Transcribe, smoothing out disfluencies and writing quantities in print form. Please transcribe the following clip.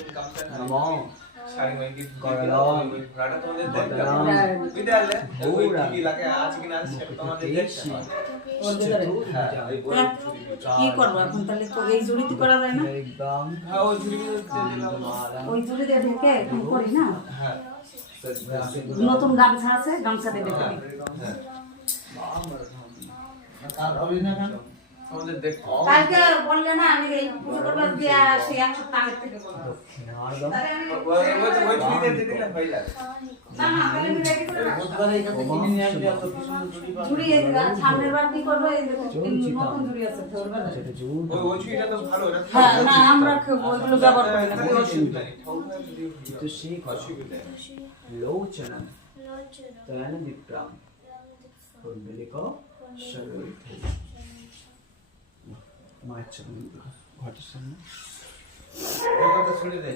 नमो करलम विद्यालय ওর ভিতরে কি করবো এখন তাহলে তো এই জুড়িতে করা যায় না एकदम ওই জুড়ি দিয়ে ঢেকে এখন করি না নতুন গামছা আছে গামছা দিয়ে ঢেকে দিই। কালকে বললে না আমি এই পুজো করবার দিয়ে আসি 1 সপ্তাহ আগে থেকে বলবো তাহলে আমি না না তাহলে আমি রেডি করে রাখবো জুড়ি এই সামনের বার কি করবো এই নতুন জুড়ি আছে ধরবেন ওই ছুরিটা তো ভালো এটা হ্যাঁ না আমরা ওগুলো ব্যবহার করি না কোনো অসুবিধা নেই लोचनम तयन विक्रम कुंडलिको शरीर माचन घाट सामने ওটা ছুরি দে